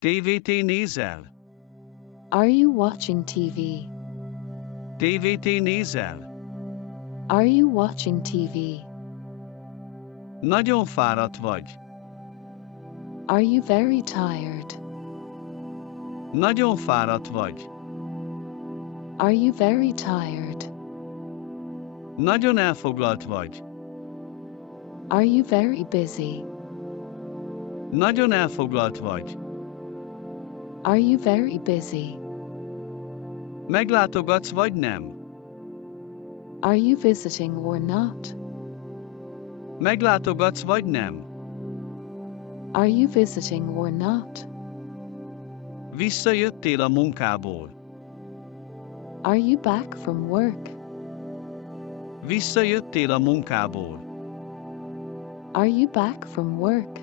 TVT nézel? Are you watching TV? TVT nézel? Are you watching TV? Nagyon fáradt vagy. Are you very tired? Nagyon fáradt vagy. Are you very tired? Nagyon elfoglalt vagy. Are you very busy? Nagyon elfoglalt vagy. Are you very busy? Meglátogatsz vagy nem? Are you visiting or not? Meglátogatsz vagy nem? Are you visiting or not? Visszajöttél a munkából. Are you back from work? Visszajöttél a munkából. Are you back from work?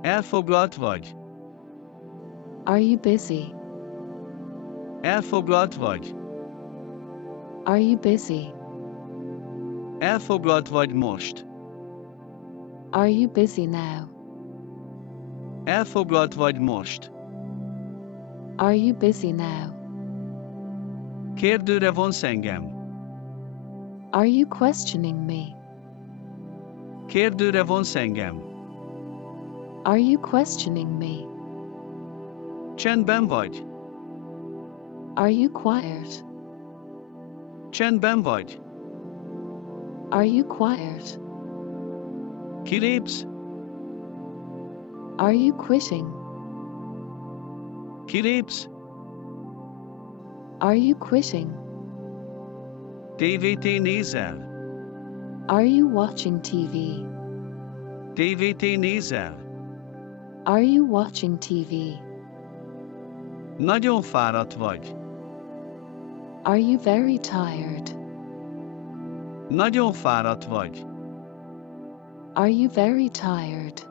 Elfoglalt vagy. Are you busy? Elfoglalt vagy. Are you busy? Elfoglalt vagy most. Are you busy now? Elfoglalt vagy most. Are you busy now? Kérdőre vonsz engem. Are you questioning me? Kérdőre vonsz engem. Are you questioning me? Csendben vagy. Are you quiet? Csendben vagy. Are you quiet? Kilépsz. Are you quitting? Kilépsz. Are you quitting? TVT nézel. Are you watching TV? TVT nézel. Are you watching TV? Nagyon fáradt vagy. Are you very tired? Nagyon fáradt vagy. Are you very tired?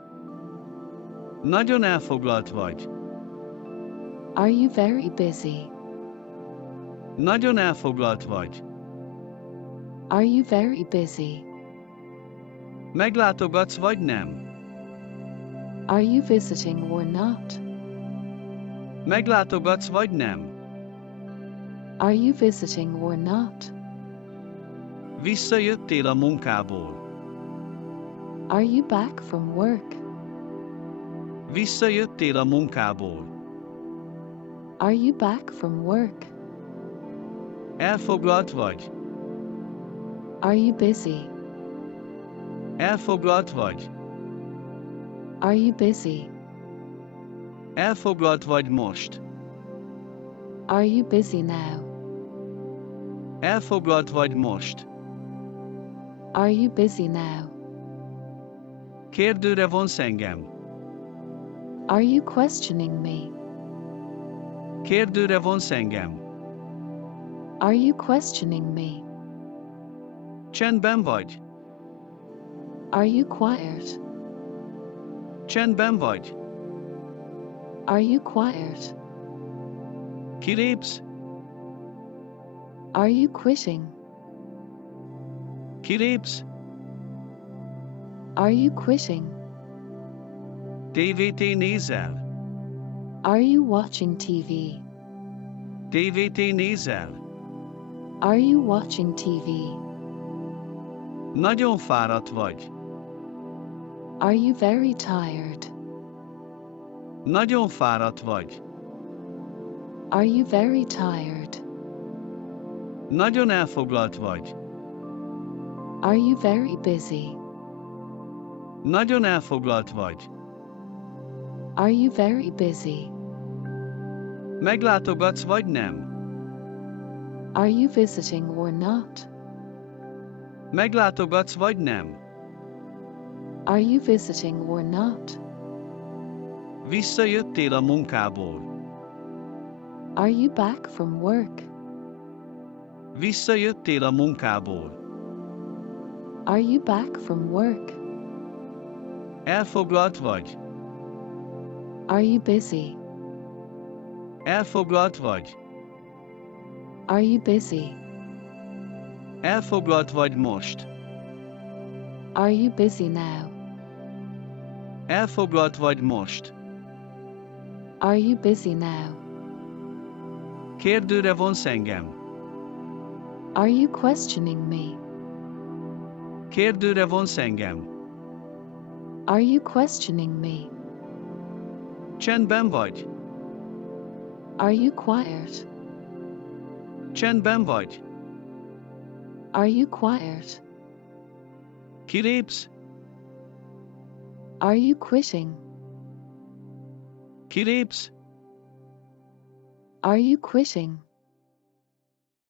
Nagyon elfoglalt vagy. Are you very busy? Nagyon elfoglalt vagy. Are you very busy? Meglátogatsz vagy nem? Are you visiting or not? Meglátogatsz vagy nem? Are you visiting or not? Visszajöttél a munkából. Are you back from work? Visszajöttél a munkából. Are you back from work? Elfoglalt vagy. Are you busy? Elfoglalt vagy. Are you busy? Elfoglalt vagy most. Are you busy now? Elfoglalt vagy most. Are you busy now? Kérdőre vonsz engem. Are you questioning me? Kérdőre vonsz engem. Are you questioning me? Csendben vagy. Are you quiet? Csendben vagy. Are you quiet? Kilépsz. Are you quitting? Kilépsz. Are you quitting? TVT nézel. Are you watching TV? TVT nézel. Are you watching TV? Nagyon fáradt vagy. Are you very tired? Nagyon fáradt vagy. Are you very tired? Nagyon elfoglalt vagy. Are you very busy? Nagyon elfoglalt vagy. Are you very busy? Meglátogatsz vagy nem? Are you visiting or not? Meglátogatsz vagy nem? Are you visiting or not? Visszajöttél a munkából. Are you back from work? Visszajöttél a munkából. Are you back from work? Elfoglalt vagy. Are you busy? Elfoglalt vagy. Are you busy? Elfoglalt vagy most. Are you busy now? Elfoglalt vagy most. Are you busy now? Kérdőre vonsz engem. Are you questioning me? Kérdőre vonsz engem. Are you questioning me? Csendben vagy. Are you quiet? Csendben vagy. Are you quiet? Kilépsz. Are you quitting? Kilépsz. Are you quitting?